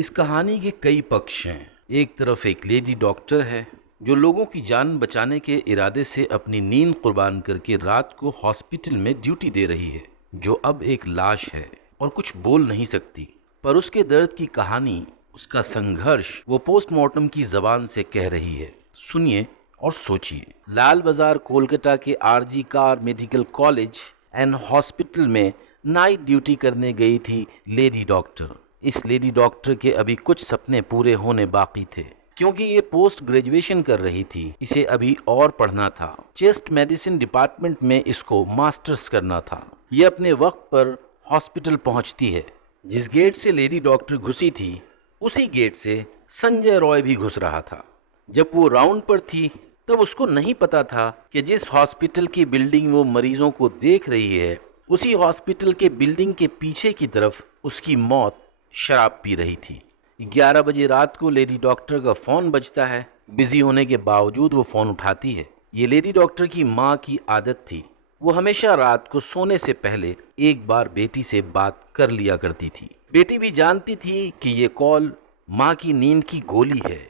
इस कहानी के कई पक्ष हैं। एक तरफ एक लेडी डॉक्टर है जो लोगों की जान बचाने के इरादे से अपनी नींद कुर्बान करके रात को हॉस्पिटल में ड्यूटी दे रही है, जो अब एक लाश है और कुछ बोल नहीं सकती। पर उसके दर्द की कहानी, उसका संघर्ष वो पोस्टमार्टम की जबान से कह रही है। सुनिए और सोचिए। लाल बाजार कोलकाता के RG Kar medical college and hospital में नाइट ड्यूटी करने गई थी लेडी डॉक्टर। इस लेडी डॉक्टर के अभी कुछ सपने पूरे होने बाकी थे, क्योंकि ये पोस्ट ग्रेजुएशन कर रही थी। इसे अभी और पढ़ना था। चेस्ट मेडिसिन डिपार्टमेंट में इसको मास्टर्स करना था। ये अपने वक्त पर हॉस्पिटल पहुंचती है। जिस गेट से लेडी डॉक्टर घुसी थी, उसी गेट से संजय रॉय भी घुस रहा था। जब वो राउंड पर थी, तब उसको नहीं पता था कि जिस हॉस्पिटल की बिल्डिंग वो मरीजों को देख रही है, उसी हॉस्पिटल के बिल्डिंग के पीछे की तरफ उसकी मौत शराब पी रही थी। 11 बजे रात को लेडी डॉक्टर का फ़ोन बजता है। बिजी होने के बावजूद वो फ़ोन उठाती है। ये लेडी डॉक्टर की माँ की आदत थी। वो हमेशा रात को सोने से पहले एक बार बेटी से बात कर लिया करती थी। बेटी भी जानती थी कि ये कॉल माँ की नींद की गोली है,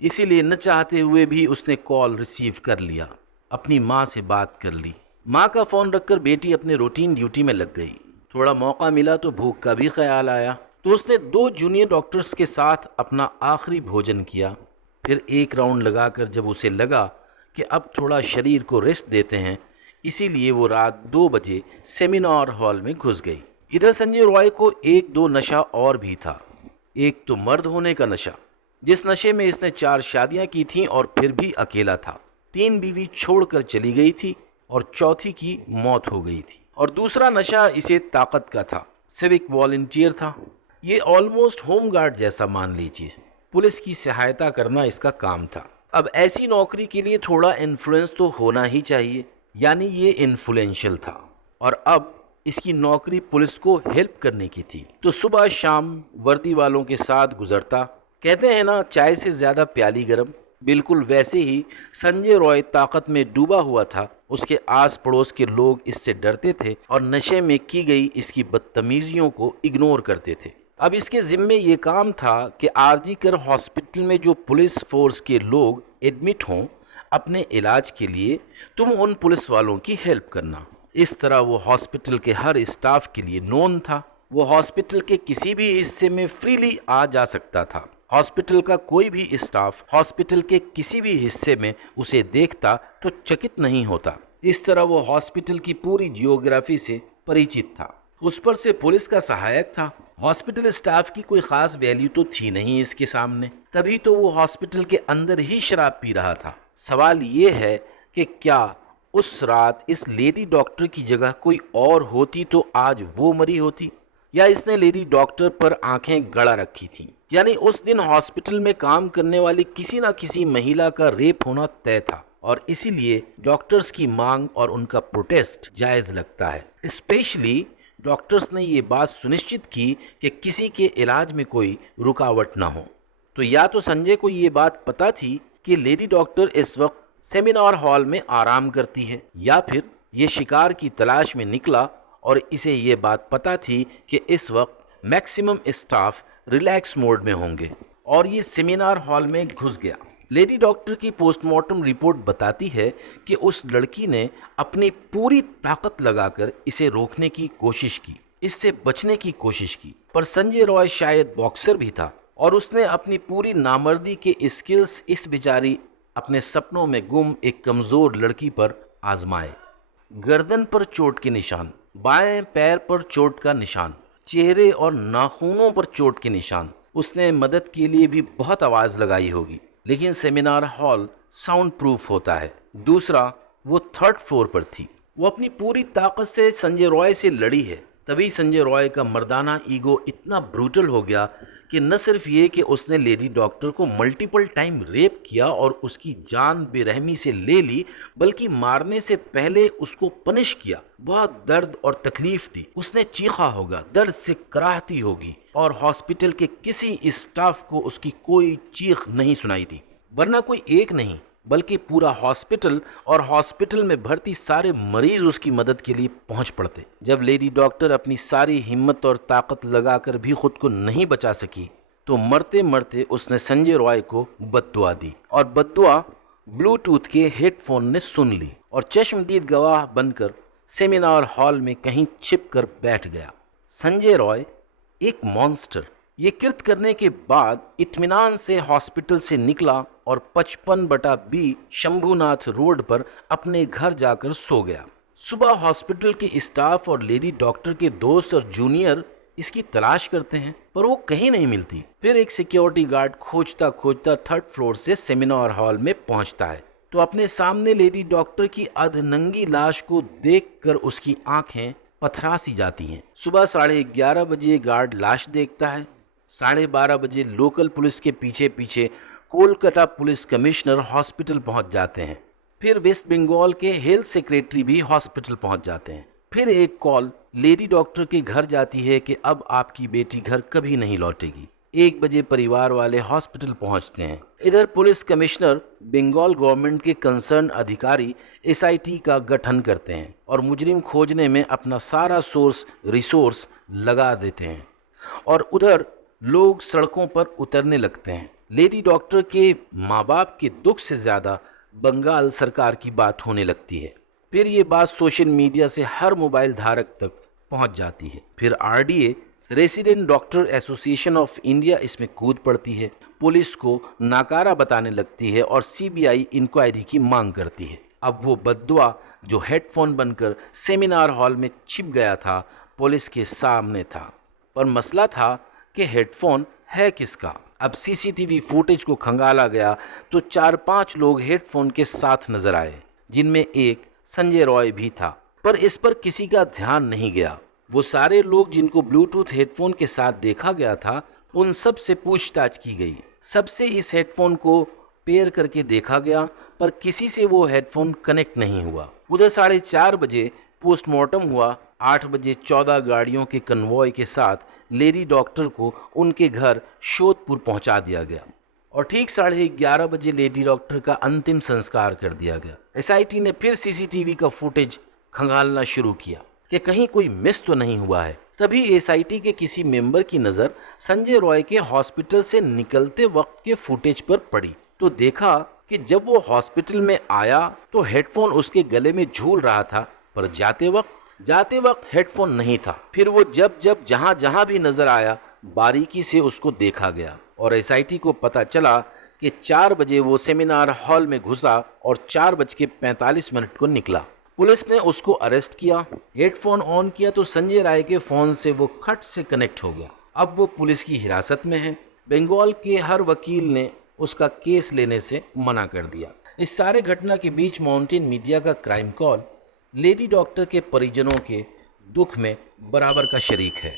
इसीलिए न चाहते हुए भी उसने कॉल रिसीव कर लिया, अपनी माँ से बात कर ली। माँ का फ़ोन रखकर बेटी अपने रूटीन ड्यूटी में लग गई। थोड़ा मौका मिला तो भूख का भी ख्याल आया, तो उसने 2 जूनियर डॉक्टर्स के साथ अपना आखिरी भोजन किया। फिर एक राउंड लगाकर जब उसे लगा कि अब थोड़ा शरीर को रेस्ट देते हैं, इसीलिए वो रात 2 बजे सेमिनार हॉल में घुस गई। इधर संजय रॉय को 1-2 नशा और भी था। एक तो मर्द होने का नशा, जिस नशे में इसने 4 शादियां की थीं और फिर भी अकेला था। 3 बीवी छोड़कर चली गई थी और चौथी की मौत हो गई थी। और दूसरा नशा इसे ताकत का था। सिविक वॉलंटियर था। ये ऑलमोस्ट होमगार्ड जैसा मान लीजिए। पुलिस की सहायता करना इसका काम था। अब ऐसी नौकरी के लिए थोड़ा इन्फ्लुएंस तो होना ही चाहिए, यानी ये इन्फ्लुएंशियल था। और अब इसकी नौकरी पुलिस को हेल्प करने की थी, तो सुबह शाम वर्दी वालों के साथ गुजरता। कहते हैं ना, चाय से ज़्यादा प्याली गरम। बिल्कुल वैसे ही संजय रॉय ताकत में डूबा हुआ था। उसके आस पड़ोस के लोग इससे डरते थे और नशे में की गई इसकी बदतमीजियों को इग्नोर करते थे। अब इसके जिम्मे ये काम था कि आरजी कर हॉस्पिटल में जो पुलिस फोर्स के लोग एडमिट हों अपने इलाज के लिए, तुम उन पुलिस वालों की हेल्प करना। इस तरह वो हॉस्पिटल के हर स्टाफ के लिए नोन था। वो हॉस्पिटल के किसी भी हिस्से में फ्रीली आ जा सकता था। हॉस्पिटल का कोई भी स्टाफ हॉस्पिटल के किसी भी हिस्से में उसे देखता तो चकित नहीं होता। इस तरह वो हॉस्पिटल की पूरी जियोग्राफी से परिचित था। उस पर से पुलिस का सहायक था। हॉस्पिटल स्टाफ की कोई खास वैल्यू तो थी नहीं इसके सामने, तभी तो वो हॉस्पिटल के अंदर ही शराब पी रहा था। सवाल ये है कि क्या उस रात इस लेडी डॉक्टर की जगह कोई और होती तो आज वो मरी होती, या इसने लेडी डॉक्टर पर आंखें गड़ा रखी थी। यानी उस दिन हॉस्पिटल में काम करने वाली किसी न किसी महिला का रेप होना तय था, और इसीलिए डॉक्टर्स की मांग और उनका प्रोटेस्ट जायज लगता है। स्पेशली डॉक्टर्स ने ये बात सुनिश्चित की कि किसी के इलाज में कोई रुकावट ना हो। तो या तो संजय को ये बात पता थी कि लेडी डॉक्टर इस वक्त सेमिनार हॉल में आराम करती है, या फिर ये शिकार की तलाश में निकला और इसे ये बात पता थी कि इस वक्त मैक्सिमम स्टाफ रिलैक्स मोड में होंगे, और ये सेमिनार हॉल में घुस गया। लेडी डॉक्टर की पोस्टमार्टम रिपोर्ट बताती है कि उस लड़की ने अपनी पूरी ताकत लगाकर इसे रोकने की कोशिश की, इससे बचने की कोशिश की। पर संजय रॉय शायद बॉक्सर भी था, और उसने अपनी पूरी नामर्दी के स्किल्स इस बेचारी अपने सपनों में गुम एक कमज़ोर लड़की पर आजमाए। गर्दन पर चोट के निशान, बाएं पैर पर चोट का निशान, चेहरे और नाखूनों पर चोट के निशान। उसने मदद के लिए भी बहुत आवाज़ लगाई होगी, लेकिन सेमिनार हॉल साउंड प्रूफ होता है। दूसरा, वो 3rd फ्लोर पर थी। वो अपनी पूरी ताकत से संजय रॉय से लड़ी है। तभी संजय रॉय का मर्दाना ईगो इतना ब्रूटल हो गया कि न सिर्फ ये कि उसने लेडी डॉक्टर को मल्टीपल टाइम रेप किया और उसकी जान बेरहमी से ले ली, बल्कि मारने से पहले उसको पनिश किया। बहुत दर्द और तकलीफ दी। उसने चीखा होगा, दर्द से कराहती होगी, और हॉस्पिटल के किसी स्टाफ को उसकी कोई चीख नहीं सुनाई दी। वरना कोई एक नहीं, बल्कि पूरा हॉस्पिटल और हॉस्पिटल में भर्ती सारे मरीज उसकी मदद के लिए पहुंच पड़ते। जब लेडी डॉक्टर अपनी सारी हिम्मत और ताकत लगाकर भी खुद को नहीं बचा सकी, तो मरते मरते उसने संजय रॉय को बद्दुआ दी और बद्दुआ ब्लूटूथ के हेडफोन ने सुन ली और चश्मदीद गवाह बनकर सेमिनार हॉल में कहीं छिप कर बैठ गया। संजय रॉय एक मॉन्स्टर ये कृत्य करने के बाद इत्मीनान से हॉस्पिटल से निकला और 55/B शंभुनाथ रोड पर अपने घर जाकर सो गया। सुबह हॉस्पिटल के स्टाफ और लेडी डॉक्टर के दोस्त और जूनियर इसकी तलाश करते हैं पर वो कहीं नहीं मिलती। फिर एक सिक्योरिटी गार्ड खोजता खोजता 3rd फ्लोर से सेमिनार हॉल में पहुंचता है तो अपने सामने लेडी डॉक्टर की अधनंगी लाश को देखकर उसकी आंखें पथरा सी जाती हैं। सुबह 11:30 बजे गार्ड लाश देखता है। 12:30 बजे लोकल पुलिस के पीछे पीछे कोलकाता पुलिस कमिश्नर हॉस्पिटल पहुंच जाते हैं। फिर वेस्ट बंगाल के हेल्थ सेक्रेटरी भी हॉस्पिटल पहुंच जाते हैं। फिर एक कॉल लेडी डॉक्टर के घर जाती है कि अब आपकी बेटी घर कभी नहीं लौटेगी। 1 बजे परिवार वाले हॉस्पिटल पहुंचते हैं। इधर पुलिस कमिश्नर बंगाल गवर्नमेंट के कंसर्न अधिकारी SIT का गठन करते हैं और मुजरिम खोजने में अपना सारा रिसोर्स लगा देते हैं और उधर लोग सड़कों पर उतरने लगते हैं। लेडी डॉक्टर के माँ बाप के दुख से ज़्यादा बंगाल सरकार की बात होने लगती है। फिर ये बात सोशल मीडिया से हर मोबाइल धारक तक पहुंच जाती है। फिर RDA resident doctor association of India इसमें कूद पड़ती है, पुलिस को नाकारा बताने लगती है और CBI इंक्वायरी की मांग करती है। अब वो बद्दुआ जो हेडफोन बनकर सेमिनार हॉल में छिप गया था पुलिस के सामने था, पर मसला था कि हेडफोन है किसका। अब CCTV फुटेज को खंगाला गया तो 4-5 लोग हेडफोन के साथ नजर आए जिनमें एक संजय रॉय भी था, पर इस पर किसी का ध्यान नहीं गया। वो सारे लोग जिनको ब्लूटूथ हेडफोन के साथ देखा गया था उन सब से पूछताछ की गई। सबसे इस हेडफोन को पेयर करके देखा गया पर किसी से वो हेडफोन कनेक्ट नहीं हुआ। उधर 4:30 बजे पोस्टमार्टम हुआ। 8 बजे 14 गाड़ियों के कन्वॉय के साथ लेडी डॉक्टर को उनके घर शोधपुर पहुंचा दिया गया और ठीक 11:30 बजे लेडी डॉक्टर का अंतिम संस्कार कर दिया गया। SIT ने फिर CCTV का फुटेज खंगालना शुरू किया कि कहीं कोई मिस तो नहीं हुआ है। तभी SIT के किसी मेंबर की नज़र संजय रॉय के हॉस्पिटल से निकलते वक्त के फुटेज पर पड़ी तो देखा कि जब वो हॉस्पिटल में आया तो हेडफोन उसके गले में झूल रहा था पर जाते वक्त हेडफोन नहीं था। फिर वो जब जहां भी नजर आया बारीकी से उसको देखा गया और SIT को पता चला कि 4 बजे वो सेमिनार हॉल में घुसा और 4:45 को निकला। पुलिस ने उसको अरेस्ट किया। हेडफोन ऑन किया तो संजय राय के फोन से वो खट से कनेक्ट हो गया। अब वो पुलिस की हिरासत में है। बंगाल के हर वकील ने उसका केस लेने से मना कर दिया। इस सारे घटना के बीच माउंटेन मीडिया का क्राइम कॉल लेडी डॉक्टर के परिजनों के दुख में बराबर का शरीक है।